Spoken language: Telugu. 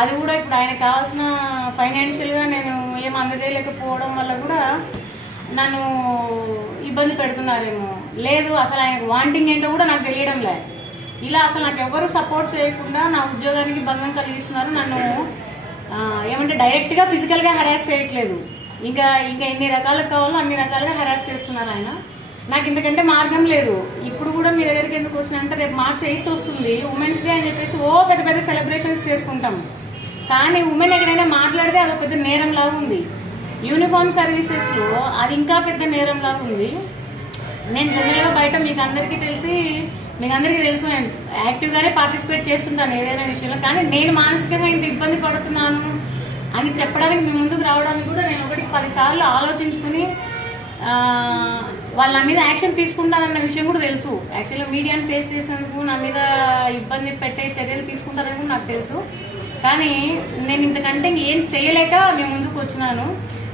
అది కూడా ఇప్పుడు ఆయన కావాల్సిన ఫైనాన్షియల్గా నేను ఏం అందజేయలేకపోవడం వల్ల కూడా నన్ను ఇబ్బంది పెడుతున్నారేమో. లేదు అసలు ఆయనకు వాంటింగ్ ఏంటో కూడా నాకు తెలియడం లే. ఇలా అసలు నాకు ఎవరు సపోర్ట్ చేయకుండా నా ఉద్యోగానికి భంగం కలిగిస్తున్నారు నన్ను ఏమంటే డైరెక్ట్గా ఫిజికల్గా హెరాస్ చేయట్లేదు. ఇంకా ఇంకా ఎన్ని రకాలు కావాలో అన్ని రకాలుగా హెరాస్ చేస్తున్నారు ఆయన. నాకు ఇంతకంటే మార్గం లేదు. ఇప్పుడు కూడా మీ దగ్గరికి ఎందుకు వచ్చిన అంటే రేపు మార్చి ఎయిత్ వస్తుంది. ఉమెన్స్ డే అని చెప్పేసి ఓ పెద్ద పెద్ద సెలబ్రేషన్స్ చేసుకుంటాం. కానీ ఉమెన్ ఎక్కడైనా మాట్లాడితే అది పెద్ద నేరం లాగా ఉంది. యూనిఫామ్ సర్వీసెస్లో అది ఇంకా పెద్ద నేరం లాగా ఉంది. నేను జనరల్గా బయట మీకు అందరికీ తెలిసి మీకు అందరికీ తెలుసు నేను యాక్టివ్గానే పార్టిసిపేట్ చేస్తుంటాను ఏదైనా విషయంలో. కానీ నేను మానసికంగా ఇంత ఇబ్బంది పడుతున్నాను అని చెప్పడానికి మీ ముందుకు రావడానికి కూడా నేను ఒకటి పదిసార్లు ఆలోచించుకుని వాళ్ళ నా మీద యాక్షన్ తీసుకుంటారన్న విషయం కూడా తెలుసు. యాక్చువల్గా మీడియాని ఫేస్ చేసేందుకు నా మీద ఇబ్బంది పెట్టే చర్యలు తీసుకుంటారని కూడా నాకు తెలుసు. కానీ నేను ఇంతకంటే ఏం చేయలేక నేను ముందుకు వచ్చినాను.